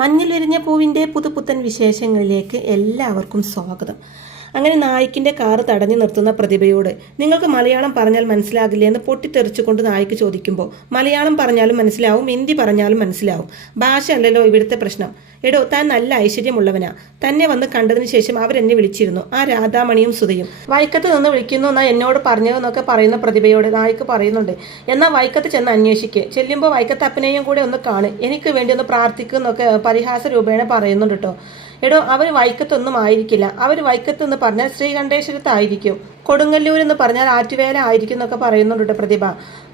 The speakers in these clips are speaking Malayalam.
മഞ്ഞിൽ വിരിഞ്ഞ പൂവിൻ്റെ പുതുപുത്തൻ വിശേഷങ്ങളിലേക്ക് എല്ലാവർക്കും സ്വാഗതം. അങ്ങനെ നായിക്കിൻ്റെ കാറ് തടഞ്ഞു നിർത്തുന്ന പ്രതിഭയോട് നിങ്ങൾക്ക് മലയാളം പറഞ്ഞാൽ മനസ്സിലാകില്ലേ എന്ന് പൊട്ടിത്തെറിച്ചുകൊണ്ട് നായിക്ക് ചോദിക്കുമ്പോൾ മലയാളം പറഞ്ഞാലും മനസ്സിലാവും, ഹിന്ദി പറഞ്ഞാലും മനസ്സിലാവും, ഭാഷ അല്ലല്ലോ ഇവിടുത്തെ പ്രശ്നം. എടോ, താൻ നല്ല ഐശ്വര്യമുള്ളവനാ. തന്നെ വന്ന് കണ്ടതിന് ശേഷം അവരെന്നെ വിളിച്ചിരുന്നു, ആ രാധാമണിയും സുധയും. വൈക്കത്ത് നിന്ന് വിളിക്കുന്നു എന്നാ എന്നോട് പറഞ്ഞതെന്നൊക്കെ പറയുന്ന പ്രതിഭയോട് നായിക്ക് പറയുന്നുണ്ട്. എന്നാൽ വൈക്കത്ത് ചെന്ന് അന്വേഷിക്കുക, ചെല്ലുമ്പോൾ വൈക്കത്ത് അപ്പനെയും കൂടെ ഒന്ന് കാണ്, എനിക്ക് വേണ്ടി ഒന്ന് പ്രാർത്ഥിക്കുന്നൊക്കെ പരിഹാസ രൂപേണ പറയുന്നുണ്ട് കേട്ടോ. എടോ, അവർ വൈക്കത്തൊന്നും ആയിരിക്കില്ല, അവർ വൈക്കത്ത് എന്ന് പറഞ്ഞാൽ ശ്രീകണ്ഠേശ്വരത്തായിരിക്കും, കൊടുങ്ങല്ലൂർ എന്ന് പറഞ്ഞാൽ ആറ്റുവേല ആയിരിക്കും എന്നൊക്കെ പറയുന്നുണ്ട് പ്രതിഭ.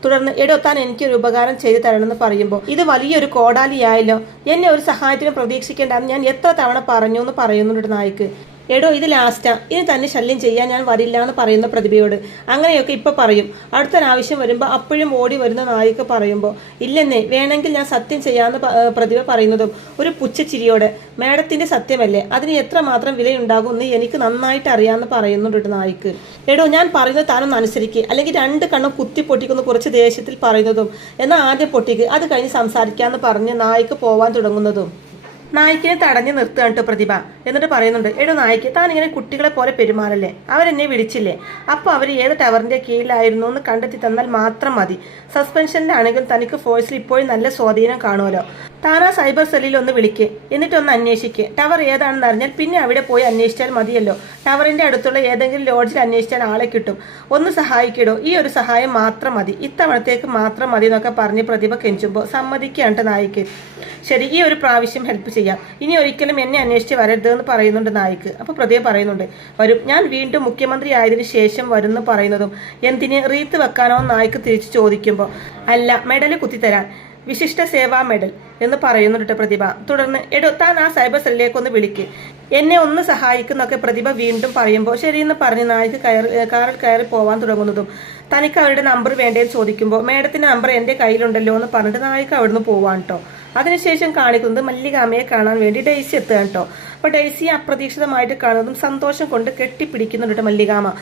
തുടർന്ന് എടോ, താൻ എനിക്കൊരു ഉപകാരം ചെയ്തു തരണമെന്ന് പറയുമ്പോൾ ഇത് വലിയൊരു കോടാലിയായല്ലോ, എന്നെ ഒരു സഹായത്തിനും പ്രതീക്ഷിക്കേണ്ടെന്ന് ഞാൻ എത്ര തവണ പറഞ്ഞു എന്ന് പറയുന്നുണ്ട് നായിക്ക്. എടോ, ഇത് ലാസ്റ്റാ, ഇനി തന്നെ ശല്യം ചെയ്യാൻ ഞാൻ വരില്ല എന്ന് പറയുന്ന പ്രതിഭയോട് അങ്ങനെയൊക്കെ ഇപ്പൊ പറയും, അടുത്തൊരാവശ്യം വരുമ്പോൾ അപ്പോഴും ഓടി വരുന്ന നായിക പറയുമ്പോൾ ഇല്ലെന്നേ, വേണമെങ്കിൽ ഞാൻ സത്യം ചെയ്യാമെന്ന് പ്രതിഭ പറയുന്നതും ഒരു പുച്ഛച്ചിരിയോടെ, മേഡത്തിന്റെ സത്യമല്ലേ, അതിന് എത്രമാത്രം വിലയുണ്ടാകും എന്ന് എനിക്ക് നന്നായിട്ട് അറിയാമെന്ന് പറയുന്നുണ്ട് നായിക്ക്. എടോ, ഞാൻ പറയുന്നത് താനൊന്ന് അനുസരിക്കുക, അല്ലെങ്കിൽ രണ്ട് കണ്ണും കുത്തി പൊട്ടിക്കുന്ന കുറച്ച് ദേഷ്യത്തിൽ പറയുന്നതും എന്നാൽ ആദ്യം പൊട്ടിക്ക്, അത് കഴിഞ്ഞ് സംസാരിക്കാമെന്ന് പറഞ്ഞ് നായിക്ക് പോവാൻ തുടങ്ങുന്നതും നായിക്കിനെ തടഞ്ഞു നിർത്തുകയാണ് കേട്ടോ പ്രതിഭ. എന്നിട്ട് പറയുന്നുണ്ട്, എടോ നായിക്ക്, താൻ ഇങ്ങനെ കുട്ടികളെ പോലെ പെരുമാറല്ലേ, അവരെന്നെ വിളിച്ചില്ലേ, അപ്പോൾ അവർ ഏത് ടവറിന്റെ കീഴിലായിരുന്നു എന്ന് കണ്ടെത്തി തന്നാൽ മാത്രം മതി. സസ്പെൻഷനിലാണെങ്കിൽ തനിക്ക് ഫോഴ്സിൽ ഇപ്പോഴും നല്ല സ്വാധീനം കാണുമല്ലോ. താൻ ആ സൈബർ സെല്ലിൽ ഒന്ന് വിളിക്ക്, എന്നിട്ടൊന്ന് അന്വേഷിക്കുക, ടവർ ഏതാണെന്ന് അറിഞ്ഞാൽ പിന്നെ അവിടെ പോയി അന്വേഷിച്ചാൽ മതിയല്ലോ. ടവറിന്റെ അടുത്തുള്ള ഏതെങ്കിലും ലോഡ്ജിൽ അന്വേഷിച്ചാൽ ആളെ കിട്ടും. ഒന്ന് സഹായിക്കിടോ, ഈ ഒരു സഹായം മാത്രം മതി, ഇത്തവണത്തേക്ക് മാത്രം മതി എന്നൊക്കെ പറഞ്ഞ് പ്രതിഭ കെഞ്ചുമ്പോൾ സമ്മതിക്കുകയാണ് നായിക്ക്. ശരി, ഈ ഒരു പ്രാവശ്യം ഹെൽപ്പ് ചെയ്യാം, ഇനി ഒരിക്കലും എന്നെ അന്വേഷിച്ച് വരരുത് എന്ന് പറയുന്നുണ്ട് നായിക്ക്. അപ്പോൾ പ്രതിഭ പറയുന്നുണ്ട്, വരും, ഞാൻ വീണ്ടും മുഖ്യമന്ത്രി ആയതിനു ശേഷം വരുമെന്ന് പറയുന്നതും എന്തിന് റീത്ത് വെക്കാനോ നായിക്ക് തിരിച്ചു ചോദിക്കുമ്പോൾ അല്ല, മെഡൽ കുത്തിത്തരാൻ, വിശിഷ്ട സേവാ മെഡൽ എന്ന് പറയുന്നുണ്ട് പ്രതിഭ. തുടർന്ന് എടോ, താൻ ആ സൈബർ സെല്ലിലേക്കൊന്ന് വിളിക്ക്, എന്നെ ഒന്ന് സഹായിക്കുന്നൊക്കെ പ്രതിഭ വീണ്ടും പറയുമ്പോൾ ശരിയെന്ന് പറഞ്ഞ് നായിക്ക് കാറിൽ കയറി പോവാൻ തുടങ്ങുന്നതും തനിക്ക് അവരുടെ നമ്പർ വേണ്ടേന്ന് ചോദിക്കുമ്പോൾ മേഡത്തിന്റെ നമ്പർ എൻ്റെ കയ്യിലുണ്ടല്ലോ എന്ന് പറഞ്ഞിട്ട് നായിക്ക് അവിടുന്ന് പോവാൻ കേട്ടോ. അതിനുശേഷം കാണിക്കുന്നത് മല്ലികാമയെ കാണാൻ വേണ്ടി ഡെയ്സി എത്തുക കേട്ടോ. അപ്പോൾ ഡെയ്സിയെ അപ്രതീക്ഷിതമായിട്ട് കാണുന്നതും സന്തോഷം കൊണ്ട് കെട്ടിപ്പിടിക്കുന്നുണ്ട് മല്ലികാമ.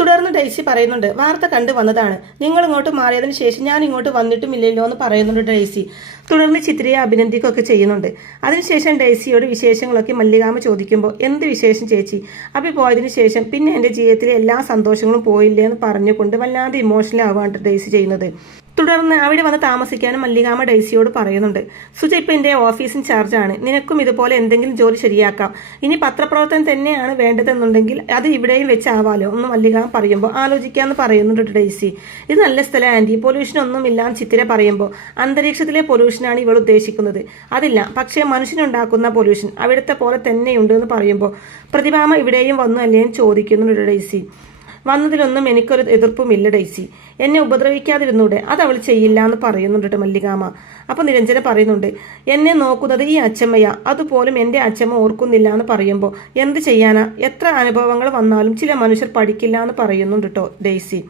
തുടർന്ന് ഡെയ്സി പറയുന്നുണ്ട്, വാർത്ത കണ്ടു വന്നതാണ്, നിങ്ങൾ ഇങ്ങോട്ട് മാറിയതിന് ശേഷം ഞാൻ ഇങ്ങോട്ട് വന്നിട്ടുമില്ലല്ലോ എന്ന് പറയുന്നുണ്ട് ഡെയ്സി. തുടർന്ന് ചിത്രയെ അഭിനന്ദിക്കുകയൊക്കെ ചെയ്യുന്നുണ്ട്. അതിനുശേഷം ഡെയ്സിയോട് വിശേഷങ്ങളൊക്കെ മല്ലികാമ ചോദിക്കുമ്പോൾ എന്ത് വിശേഷം ചേച്ചി, അപ്പോൾ പോയതിനു ശേഷം പിന്നെ എൻ്റെ ജീവിതത്തിലെ എല്ലാ സന്തോഷങ്ങളും പോയില്ലേ എന്ന് പറഞ്ഞുകൊണ്ട് വല്ലാതെ ഇമോഷണൽ ആവാണ് ഡെയ്സി ചെയ്യുന്നത്. തുടർന്ന് അവിടെ വന്ന് താമസിക്കാനും മല്ലികാമ ഡെയ്സിയോട് പറയുന്നുണ്ട്, സുജ ഇപ്പം എൻ്റെ ഓഫീസിൻ ചാർജാണ്, നിനക്കും ഇതുപോലെ എന്തെങ്കിലും ജോലി ശരിയാക്കാം, ഇനി പത്രപ്രവർത്തനം തന്നെയാണ് വേണ്ടതെന്നുണ്ടെങ്കിൽ അത് ഇവിടെയും വെച്ചാവാലോ എന്ന് മല്ലികാമ പറയുമ്പോൾ ആലോചിക്കാമെന്ന് പറയുന്നുണ്ട് ഡെയ്സി. ഇത് നല്ല സ്ഥലം ആൻറ്റി, പൊല്യൂഷനൊന്നും ഇല്ലാന്ന് ചിത്തിര പറയുമ്പോൾ അന്തരീക്ഷത്തിലെ പൊല്യൂഷനാണ് ഇവൾ ഉദ്ദേശിക്കുന്നത്, അതില്ല, പക്ഷേ മനുഷ്യനുണ്ടാക്കുന്ന പൊല്യൂഷൻ അവിടുത്തെ പോലെ തന്നെയുണ്ട് എന്ന് പറയുമ്പോൾ പ്രതിഭാമ ഇവിടെയും വന്നു അല്ലേ എന്ന് ചോദിക്കുന്നുണ്ട് ഡെയ്സി. വന്നതിലൊന്നും എനിക്കൊരു എതിർപ്പുമില്ല ഡെയ്സി, എന്നെ ഉപദ്രവിക്കാതിരുന്നൂടെ, അത് അവൾ ചെയ്യില്ല എന്ന് പറയുന്നുണ്ട് മല്ലികാമ. അപ്പോൾ നിരഞ്ജന പറയുന്നുണ്ട്, എന്നെ നോക്കുന്നത് ഈ അച്ചമ്മയാ, അതുപോലും എൻ്റെ അച്ചമ്മ ഓർക്കുന്നില്ല എന്ന് പറയുമ്പോൾ എന്ത് ചെയ്യാനാ, എത്ര അനുഭവങ്ങൾ വന്നാലും ചില മനുഷ്യർ പഠിക്കില്ല എന്ന് പറയുന്നുണ്ട് കേട്ടോ ഡെയ്സി.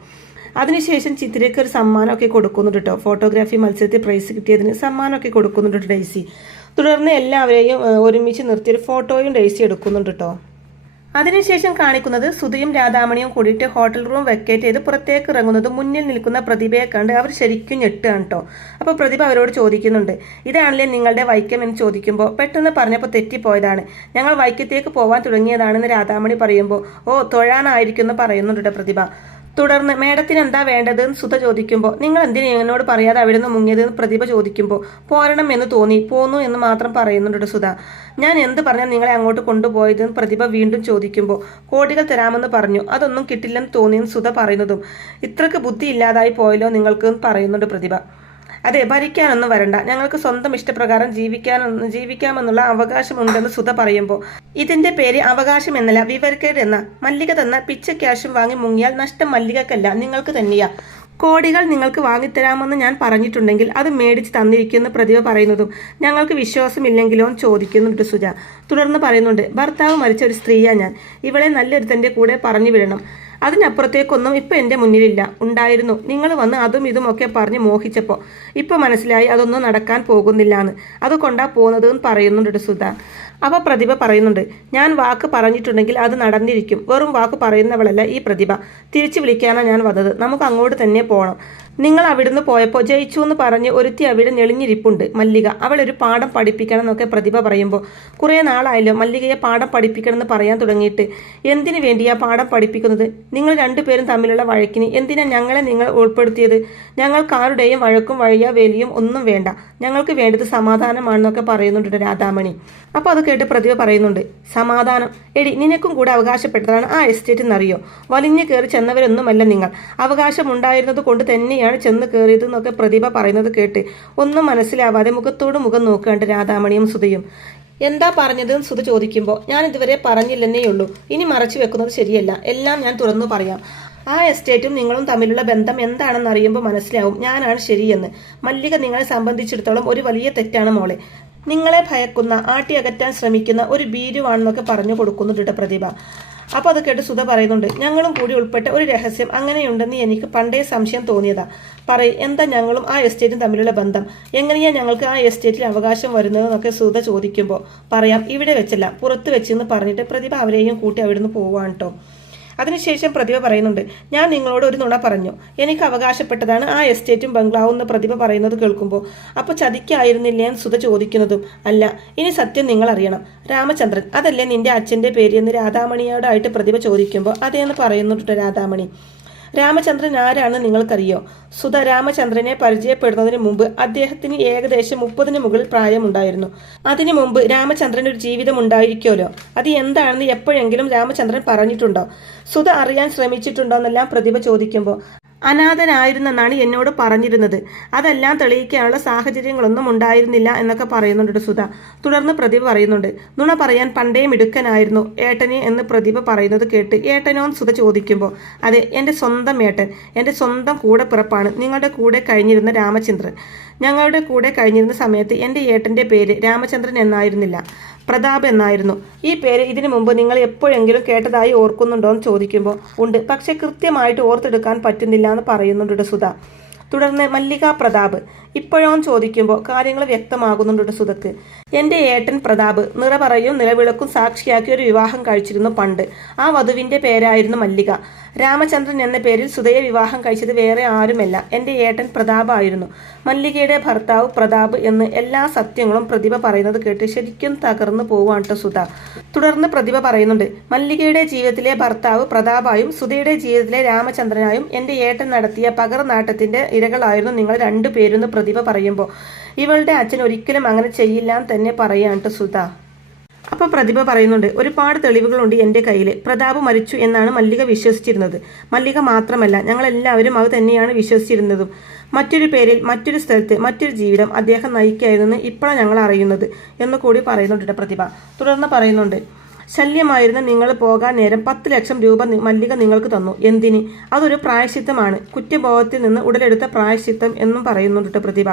അതിനുശേഷം ചിത്രയ്ക്ക് ഒരു സമ്മാനമൊക്കെ കൊടുക്കുന്നുണ്ട് കേട്ടോ, ഫോട്ടോഗ്രാഫി മത്സരത്തിൽ പ്രൈസ് കിട്ടിയതിന് സമ്മാനമൊക്കെ കൊടുക്കുന്നുണ്ട് ഡെയ്സി. തുടർന്ന് എല്ലാവരെയും ഒരുമിച്ച് നിർത്തിയൊരു ഫോട്ടോയും ഡെയ്സി എടുക്കുന്നുണ്ട് കേട്ടോ. അതിനുശേഷം കാണിക്കുന്നത് സുധയും രാധാമണിയും കൂടിയിട്ട് ഹോട്ടൽ റൂം വെക്കേറ്റ് ചെയ്ത് പുറത്തേക്ക് ഇറങ്ങുന്നത് മുന്നിൽ നിൽക്കുന്ന പ്രതിഭയെ കണ്ട് അവർ ശരിക്കും ഞെട്ടുകയാണ് കേട്ടോ. അപ്പോൾ പ്രതിഭ അവരോട് ചോദിക്കുന്നുണ്ട്, ഇതാണല്ലേ നിങ്ങളുടെ വൈക്കം എന്ന് ചോദിക്കുമ്പോൾ പെട്ടെന്ന് പറഞ്ഞപ്പോൾ തെറ്റിപ്പോയതാണ്, ഞങ്ങൾ വൈക്കത്തേക്ക് പോവാൻ തുടങ്ങിയതാണെന്ന് രാധാമണി പറയുമ്പോൾ ഓ തൊഴാനായിരിക്കുമെന്ന് പറയുന്നുണ്ട് പ്രതിഭ. തുടർന്ന് മേഡത്തിന് എന്താ വേണ്ടതെന്ന് സുധ ചോദിക്കുമ്പോൾ നിങ്ങൾ എന്തിനു എന്നോട് പറയാതെ അവിടെ നിന്ന് മുങ്ങിയതെന്ന് പ്രതിഭ ചോദിക്കുമ്പോൾ പോരണം എന്ന് തോന്നി, പോന്നു എന്ന് മാത്രം പറയുന്നുണ്ട് സുധ. ഞാൻ എന്ത് പറഞ്ഞാൽ നിങ്ങളെ അങ്ങോട്ട് കൊണ്ടുപോയതെന്ന് പ്രതിഭ വീണ്ടും ചോദിക്കുമ്പോൾ കോടികൾ തരാമെന്ന് പറഞ്ഞു, അതൊന്നും കിട്ടില്ലെന്ന് തോന്നിയെന്ന് സുധ പറയുന്നതും ഇത്രക്ക് ബുദ്ധി ഇല്ലാതായി പോയല്ലോ നിങ്ങൾക്ക് പറയുന്നുണ്ട് പ്രതിഭ. അതെ, ഭരിക്കാനൊന്നും വരണ്ട, ഞങ്ങൾക്ക് സ്വന്തം ഇഷ്ടപ്രകാരം ജീവിക്കാമെന്നുള്ള അവകാശമുണ്ടെന്ന് സുധ പറയുമ്പോൾ ഇതിന്റെ പേര് അവകാശം എന്നല്ല വിവരക്കേട് എന്ന, മല്ലിക തന്ന പിച്ച ക്യാഷും വാങ്ങി മുങ്ങിയാൽ നഷ്ടം മല്ലികക്കല്ല നിങ്ങൾക്ക് തന്നെയാ, കോടികൾ നിങ്ങൾക്ക് വാങ്ങിത്തരാമെന്ന് ഞാൻ പറഞ്ഞിട്ടുണ്ടെങ്കിൽ അത് മേടിച്ച് തന്നിരിക്കുമെന്ന് പ്രതിഭ പറയുന്നതും ഞങ്ങൾക്ക് വിശ്വാസമില്ലെങ്കിലോ ചോദിക്കുന്നുണ്ട് സുജ. തുടർന്ന് പറയുന്നുണ്ട്, ഭർത്താവ് മരിച്ച ഒരു സ്ത്രീയാ ഞാൻ, ഇവളെ നല്ലൊരുത്തൻ്റെ കൂടെ പറഞ്ഞു വിടണം, അതിനപ്പുറത്തേക്കൊന്നും ഇപ്പം എൻ്റെ മുന്നിലില്ല, ഉണ്ടായിരുന്നു, നിങ്ങൾ വന്ന് അതും ഇതും ഒക്കെ പറഞ്ഞ് മോഹിച്ചപ്പോൾ ഇപ്പം മനസ്സിലായി അതൊന്നും നടക്കാൻ പോകുന്നില്ല എന്ന്, അതുകൊണ്ടാ പോകുന്നത് എന്ന് പറയുന്നുണ്ട് സുധ. അപ്പോൾ പ്രതിഭ പറയുന്നുണ്ട്, ഞാൻ വാക്ക് പറഞ്ഞിട്ടുണ്ടെങ്കിൽ അത് നടന്നിരിക്കും, വെറും വാക്ക് പറയുന്നവളല്ല ഈ പ്രതിഭ, തിരിച്ചു വിളിക്കാനാണ് ഞാൻ വന്നത്, നമുക്ക് അങ്ങോട്ട് തന്നെ പോകണം, നിങ്ങൾ അവിടുന്ന് പോയപ്പോൾ ജയിച്ചു എന്ന് പറഞ്ഞ് ഒരുത്തി അവിടെ ഞെളിഞ്ഞിരിപ്പുണ്ട് മല്ലിക. അവളൊരു പാഠം പഠിപ്പിക്കണം എന്നൊക്കെ പ്രതിഭ പറയുമ്പോൾ കുറേ നാളായല്ലോ മല്ലികയെ പാഠം പഠിപ്പിക്കണം എന്ന് പറയാൻ തുടങ്ങിയിട്ട്. എന്തിനു വേണ്ടിയാ പാഠം പഠിപ്പിക്കുന്നത്? നിങ്ങൾ രണ്ടുപേരും തമ്മിലുള്ള വഴക്കിന് എന്തിനാ ഞങ്ങളെ നിങ്ങൾ ഉൾപ്പെടുത്തിയത്? ഞങ്ങൾക്കാരുടെയും വഴക്കും വഴിയ വേലിയും ഒന്നും വേണ്ട. ഞങ്ങൾക്ക് വേണ്ടത് സമാധാനമാണെന്നൊക്കെ പറയുന്നുണ്ട് രാധാമണി. അപ്പോൾ അത് കേട്ട് പ്രതിഭ പറയുന്നുണ്ട്, സമാധാനം? എടി, നിനക്കും കൂടെ അവകാശപ്പെട്ടതാണ് ആ എസ്റ്റേറ്റ് എന്നറിയോ? വലിഞ്ഞു കയറി ചെന്നവരൊന്നുമല്ല നിങ്ങൾ. അവകാശമുണ്ടായിരുന്നത് കൊണ്ട് തന്നെയാണ് ചെന്ന് കയറിയത് എന്നൊക്കെ പ്രതിഭ പറയുന്നത് കേട്ട് ഒന്നും മനസ്സിലാവാതെ മുഖത്തോട് മുഖം നോക്കുകയാണ് രാധാമണിയും സുധയും. എന്താ പറഞ്ഞതെന്ന് സുധ ചോദിക്കുമ്പോൾ ഞാൻ ഇതുവരെ പറഞ്ഞില്ലെന്നേ ഉള്ളൂ. ഇനി മറച്ചു വെക്കുന്നത് ശരിയല്ല. എല്ലാം ഞാൻ തുറന്നു പറയാം. ആ എസ്റ്റേറ്റും നിങ്ങളും തമ്മിലുള്ള ബന്ധം എന്താണെന്ന് അറിയുമ്പോൾ മനസ്സിലാവും ഞാനാണ് ശരിയെന്ന്. മല്ലിക നിങ്ങളെ സംബന്ധിച്ചിടത്തോളം ഒരു വലിയ തെറ്റാണ് മോളെ. നിങ്ങളെ ഭയക്കുന്ന, ആട്ടിയകറ്റാൻ ശ്രമിക്കുന്ന ഒരു ഭീരുവാണെന്നൊക്കെ പറഞ്ഞു കൊടുക്കുന്നുണ്ട് പ്രതിഭ. അപ്പോൾ അത് കേട്ട് സുധ പറയുന്നുണ്ട്, ഞങ്ങളും കൂടി ഉൾപ്പെട്ട ഒരു രഹസ്യം അങ്ങനെയുണ്ടെന്ന് എനിക്ക് പണ്ടേ സംശയം തോന്നിയതാ. എന്താ ഞങ്ങളും ആ എസ്റ്റേറ്റും തമ്മിലുള്ള ബന്ധം? എങ്ങനെയാ ഞങ്ങൾക്ക് ആ എസ്റ്റേറ്റിൽ അവകാശം വരുന്നതെന്നൊക്കെ സുധ ചോദിക്കുമ്പോൾ പറയാം, ഇവിടെ വെച്ചല്ല പുറത്ത് വെച്ചെന്ന് പറഞ്ഞിട്ട് പ്രതിഭ അവരെയും കൂട്ടി അവിടുന്ന് പോവാണ് കേട്ടോ. അതിനുശേഷം പ്രതിഭ പറയുന്നുണ്ട്, ഞാൻ നിങ്ങളോട് ഒരു നുണ പറഞ്ഞു. എനിക്ക് അവകാശപ്പെട്ടതാണ് ആ എസ്റ്റേറ്റും ബംഗ്ലാവും എന്ന് പ്രതിഭ പറയുന്നത് കേൾക്കുമ്പോൾ അപ്പോൾ ചതിക്കായിരുന്നില്ലേ എന്ന് സുധ ചോദിക്കുന്നതും, അല്ല, ഇനി സത്യം നിങ്ങൾ അറിയണം. രാമചന്ദ്രൻ അതല്ലേ നിന്റെ അച്ഛൻ്റെ പേര് എന്ന് രാധാമണിയോടായിട്ട് പ്രതിഭ ചോദിക്കുമ്പോൾ അതേന്ന് പറയുന്നുണ്ട് രാധാമണി. രാമചന്ദ്രൻ ആരാണെന്ന് നിങ്ങൾക്കറിയോ? സുധ രാമചന്ദ്രനെ പരിചയപ്പെടുന്നതിന് മുമ്പ് അദ്ദേഹത്തിന് ഏകദേശം 30-ന് മുകളിൽ പ്രായമുണ്ടായിരുന്നു. അതിനു മുമ്പ് രാമചന്ദ്രൻ ഒരു ജീവിതം ഉണ്ടായിരിക്കുമല്ലോ. അത് എന്താണെന്ന് എപ്പോഴെങ്കിലും രാമചന്ദ്രൻ പറഞ്ഞിട്ടുണ്ടോ? സുധ അറിയാൻ ശ്രമിച്ചിട്ടുണ്ടോ എന്നെല്ലാം പ്രതിഭ ചോദിക്കുമ്പോൾ അനാഥനായിരുന്നെന്നാണ് എന്നോട് പറഞ്ഞിരുന്നത്. അതെല്ലാം തെളിയിക്കാനുള്ള സാഹചര്യങ്ങളൊന്നും ഉണ്ടായിരുന്നില്ല എന്നൊക്കെ പറയുന്നുണ്ട് സുധ. തുടർന്ന് പ്രതിഭ പറയുന്നുണ്ട്, നുണ പറയാൻ പണ്ടേ മിടുക്കനായിരുന്നു ഏട്ടനെ എന്ന് പ്രതിഭ പറയുന്നത് കേട്ട് ഏട്ടനോ സുധ ചോദിക്കുമ്പോൾ അതെ, എൻ്റെ സ്വന്തം ഏട്ടൻ, എൻ്റെ സ്വന്തം കൂടെ പിറപ്പാണ് നിങ്ങളുടെ കൂടെ കഴിഞ്ഞിരുന്ന രാമചന്ദ്രൻ. ഞങ്ങളുടെ കൂടെ കഴിഞ്ഞിരുന്ന സമയത്ത് എൻ്റെ ഏട്ടൻ്റെ പേര് രാമചന്ദ്രൻ എന്നായിരുന്നില്ല, പ്രതാപ് എന്നായിരുന്നു. ഈ പേര് ഇതിനു മുമ്പ് നിങ്ങൾ എപ്പോഴെങ്കിലും കേട്ടതായി ഓർക്കുന്നുണ്ടോ എന്ന് ചോദിക്കുമ്പോൾ ഉണ്ട്, പക്ഷെ കൃത്യമായിട്ട് ഓർത്തെടുക്കാൻ പറ്റുന്നില്ല എന്ന് പറയുന്നുണ്ട് സുധ. തുടർന്ന് മല്ലിക പ്രതാപ് ഇപ്പോഴോ ചോദിക്കുമ്പോൾ കാര്യങ്ങൾ വ്യക്തമാകുന്നുണ്ട് സുധക്ക്. എൻ്റെ ഏട്ടൻ പ്രതാപ് നിറപറയും നിലവിളക്കും സാക്ഷിയാക്കി ഒരു വിവാഹം കഴിച്ചിരുന്നു പണ്ട്. ആ വധുവിൻ്റെ പേരായിരുന്നു മല്ലിക. രാമചന്ദ്രൻ എന്ന പേരിൽ സുധയെ വിവാഹം കഴിച്ചത് വേറെ ആരുമല്ല, എൻ്റെ ഏട്ടൻ പ്രതാപായിരുന്നു. മല്ലികയുടെ ഭർത്താവ് പ്രതാപ് എന്ന് എല്ലാ സത്യങ്ങളും പ്രതിഭ പറയുന്നത് കേട്ട് ശരിക്കും തകർന്നു പോവാണ് സുധ. തുടർന്ന് പ്രതിഭ പറയുന്നുണ്ട്, മല്ലികയുടെ ജീവിതത്തിലെ ഭർത്താവ് പ്രതാപായും സുധയുടെ ജീവിതത്തിലെ രാമചന്ദ്രനായും എൻ്റെ ഏട്ടൻ നടത്തിയ പകർനാട്ടത്തിന്റെ ഇരകളായിരുന്നു നിങ്ങൾ രണ്ടുപേരെന്ന് പ്രതിഭ പറയുമ്പോൾ ഇവളുടെ അച്ഛൻ ഒരിക്കലും അങ്ങനെ ചെയ്യില്ലാന്ന് തന്നെ പറയാണ്ട് സുധ. അപ്പോൾ പ്രതിഭ പറയുന്നുണ്ട്, ഒരുപാട് തെളിവുകളുണ്ട് എൻ്റെ കയ്യിൽ. പ്രതാപ് മരിച്ചു എന്നാണ് മല്ലിക വിശ്വസിച്ചിരുന്നത്. മല്ലിക മാത്രമല്ല, ഞങ്ങളെല്ലാവരും അത് തന്നെയാണ് വിശ്വസിച്ചിരുന്നതും. മറ്റൊരു പേരിൽ മറ്റൊരു സ്ഥലത്ത് മറ്റൊരു ജീവിതം അദ്ദേഹം നയിക്കായിരുന്നെന്ന് ഇപ്പോഴാണ് ഞങ്ങൾ അറിയുന്നത് എന്ന് കൂടി പറയുന്നുണ്ട് പ്രതിഭ. തുടർന്ന് പറയുന്നുണ്ട്, ശല്യമായിരുന്ന നിങ്ങൾ പോകാൻ നേരം 10 ലക്ഷം രൂപ മല്ലിക നിങ്ങൾക്ക് തന്നു. എന്തിന്? അതൊരു പ്രായശ്ചിത്തമാണ്, കുറ്റബോധത്തിൽ നിന്ന് ഉടലെടുത്ത പ്രായശ്ചിത്തം എന്നും പറയുന്നുണ്ട് പ്രതിഭ.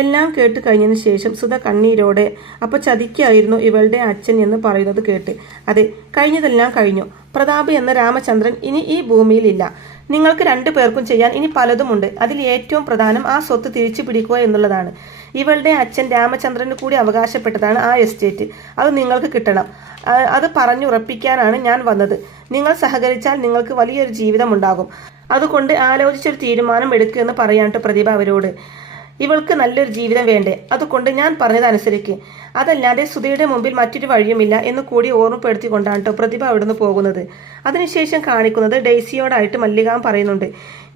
എല്ലാം കേട്ട് കഴിഞ്ഞതിന് ശേഷം സുധ കണ്ണീരോടെ അപ്പോൾ ചതിക്കായിരുന്നു ഇവളുടെ അച്ഛൻ എന്ന് പറയുന്നത് കേട്ട് അതെ, കഴിഞ്ഞതെല്ലാം കഴിഞ്ഞു. പ്രതാപ് എന്ന രാമചന്ദ്രൻ ഇനി ഈ ഭൂമിയിലില്ല. നിങ്ങൾക്ക് 2 പേർക്കും ചെയ്യാൻ ഇനി പലതുമുണ്ട്. അതിൽ ഏറ്റവും പ്രധാനം ആ സ്വത്ത് തിരിച്ചു പിടിക്കുക എന്നുള്ളതാണ്. ഇവളുടെ അച്ഛൻ രാമചന്ദ്രന് കൂടി അവകാശപ്പെട്ടതാണ് ആ എസ്റ്റേറ്റ്. അത് നിങ്ങൾക്ക് കിട്ടണം. അത് പറഞ്ഞുറപ്പിക്കാനാണ് ഞാൻ വന്നത്. നിങ്ങൾ സഹകരിച്ചാൽ നിങ്ങൾക്ക് വലിയൊരു ജീവിതം ഉണ്ടാകും. അതുകൊണ്ട് ആലോചിച്ചൊരു തീരുമാനം എടുക്കുമെന്ന് പറയാണ്ട് പ്രതിഭ അവരോട്. ഇവൾക്ക് നല്ലൊരു ജീവിതം വേണ്ടേ? അതുകൊണ്ട് ഞാൻ പറഞ്ഞതനുസരിക്ക്. അതല്ലാതെ സുധയുടെ മുമ്പിൽ മറ്റൊരു വഴിയുമില്ല എന്ന് കൂടി ഓർമ്മപ്പെടുത്തിക്കൊണ്ടാണ് പ്രതിഭ അവിടുന്ന് പോകുന്നത്. അതിനുശേഷം കാണിക്കുന്നത് ഡെയ്സിയോടായിട്ട് മല്ലിക പറയുന്നുണ്ട്,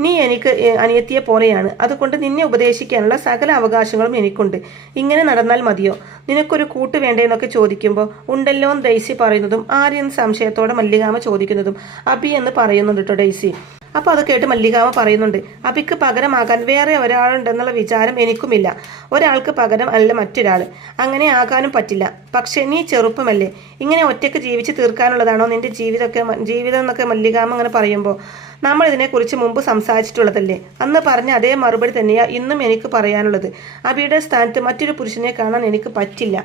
നീ എനിക്ക് അനിയത്തിയെ പോലെയാണ്. അതുകൊണ്ട് നിന്നെ ഉപദേശിക്കാനുള്ള സകല അവകാശങ്ങളും എനിക്കുണ്ട്. ഇങ്ങനെ നടന്നാൽ മതിയോ? നിനക്കൊരു കൂട്ട് വേണ്ടേന്നൊക്കെ ചോദിക്കുമ്പോൾ ഉണ്ടല്ലോ എന്ന് ഡെയ്സി പറയുന്നതും ആരെന്ന് സംശയത്തോടെ മല്ലികാമ ചോദിക്കുന്നതും അബി എന്ന് പറയുന്നുണ്ട് കേട്ടോ ഡെയ്സി. അപ്പോൾ അത് കേട്ട് മല്ലികാമ പറയുന്നുണ്ട്, അബിക്ക് പകരമാകാൻ വേറെ ഒരാളുണ്ടെന്നുള്ള വിചാരം എനിക്കുമില്ല. ഒരാൾക്ക് പകരം അല്ല മറ്റൊരാൾ. അങ്ങനെ ആകാനും പറ്റില്ല. പക്ഷേ നീ ചെറുപ്പമല്ലേ, ഇങ്ങനെ ഒറ്റയ്ക്ക് ജീവിച്ച് തീർക്കാനുള്ളതാണോ നിന്റെ ജീവിതം എന്നൊക്കെ മല്ലികാമ അങ്ങനെ പറയുമ്പോൾ നമ്മൾ ഇതിനെക്കുറിച്ച് മുമ്പ് സംസാരിച്ചിട്ടുള്ളതല്ലേ? അന്ന് പറഞ്ഞ അതേ മറുപടി തന്നെയാ ഇന്നും എനിക്ക് പറയാനുള്ളത്. അബിയുടെ സ്ഥാനത്ത് മറ്റൊരു പുരുഷനെ കാണാൻ എനിക്ക് പറ്റില്ല.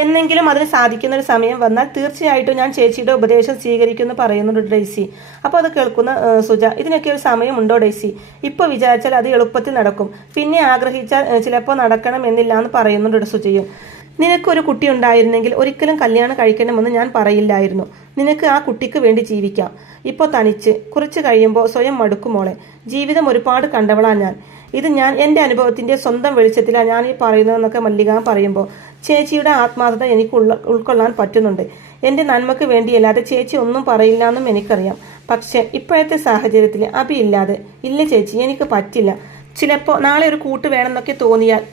എന്നെങ്കിലും അതിന് സാധിക്കുന്ന ഒരു സമയം വന്നാൽ തീർച്ചയായിട്ടും ഞാൻ ചേച്ചിയുടെ ഉപദേശം സ്വീകരിക്കുമെന്ന് പറയുന്നുണ്ട് ഡെയ്സി. അപ്പോൾ അത് കേൾക്കുന്ന സുജ, ഇതിനൊക്കെ ഒരു സമയമുണ്ടോ ഡെയ്സി? ഇപ്പോൾ വിചാരിച്ചാൽ അത് എളുപ്പത്തിൽ നടക്കും, പിന്നെ ആഗ്രഹിച്ചാൽ ചിലപ്പോൾ നടക്കണം എന്നില്ല എന്ന് പറയുന്നുണ്ട് സുജയും. നിനക്കൊരു കുട്ടി ഉണ്ടായിരുന്നെങ്കിൽ ഒരിക്കലും കല്യാണം കഴിക്കണമെന്ന് ഞാൻ പറയില്ലായിരുന്നു. നിനക്ക് ആ കുട്ടിക്ക് വേണ്ടി ജീവിക്കാം. ഇപ്പോൾ തനിച്ച് കുറച്ച് കഴിയുമ്പോൾ സ്വയം മടുക്കുമോളെ. ജീവിതം ഒരുപാട് കണ്ടവളാ ഞാൻ. ഇത് ഞാൻ എൻ്റെ അനുഭവത്തിൻ്റെ സ്വന്തം വെളിച്ചത്തിലാണ് ഞാൻ ഈ പറയുന്നതെന്നൊക്കെ മല്ലിക പറയുമ്പോൾ ചേച്ചിയുടെ ആത്മാർത്ഥത എനിക്ക് ഉൾക്കൊള്ളാൻ പറ്റുന്നുണ്ട്. എൻ്റെ നന്മയ്ക്ക് വേണ്ടിയല്ലാതെ ചേച്ചി ഒന്നും പറയില്ല എന്നും എനിക്കറിയാം. പക്ഷെ ഇപ്പോഴത്തെ സാഹചര്യത്തിൽ അഭി ഇല്ലാതെ ഇല്ല ചേച്ചി, എനിക്ക് പറ്റില്ല. ചിലപ്പോൾ നാളെ ഒരു കൂട്ട് വേണമെന്നൊക്കെ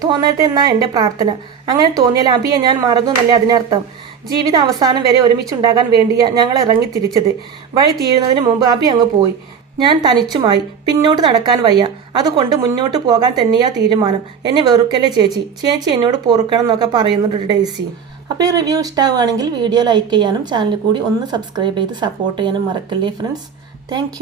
തോന്നരുത് എന്നാ എൻ്റെ പ്രാർത്ഥന. അങ്ങനെ തോന്നിയാൽ അഭിയെ ഞാൻ മറന്നു എന്നല്ലേ അതിനർത്ഥം. ജീവിത അവസാനം വരെ ഒരുമിച്ചുണ്ടാകാൻ വേണ്ടിയാ ഞങ്ങൾ ഇറങ്ങി തിരിച്ചത്. വഴി തീരുന്നതിന് മുമ്പ് അഭി അങ്ങ് പോയി. ഞാൻ തനിച്ചുമായി. പിന്നോട്ട് നടക്കാൻ വയ്യ. അതുകൊണ്ട് മുന്നോട്ട് പോകാൻ തന്നെയാ തീരുമാനം. എന്നെ വെറുക്കല്ലേ ചേച്ചി, ചേച്ചി എന്നോട് പൊറുക്കണം എന്നൊക്കെ പറയുന്നുണ്ട് ഡെയ്സി. അപ്പോൾ ഈ റിവ്യൂ ഇഷ്ടമാവുകയാണെങ്കിൽ വീഡിയോ ലൈക്ക് ചെയ്യാനും ചാനൽ കൂടി ഒന്ന് സബ്സ്ക്രൈബ് ചെയ്ത് സപ്പോർട്ട് ചെയ്യാനും മറക്കല്ലേ ഫ്രണ്ട്സ്. താങ്ക്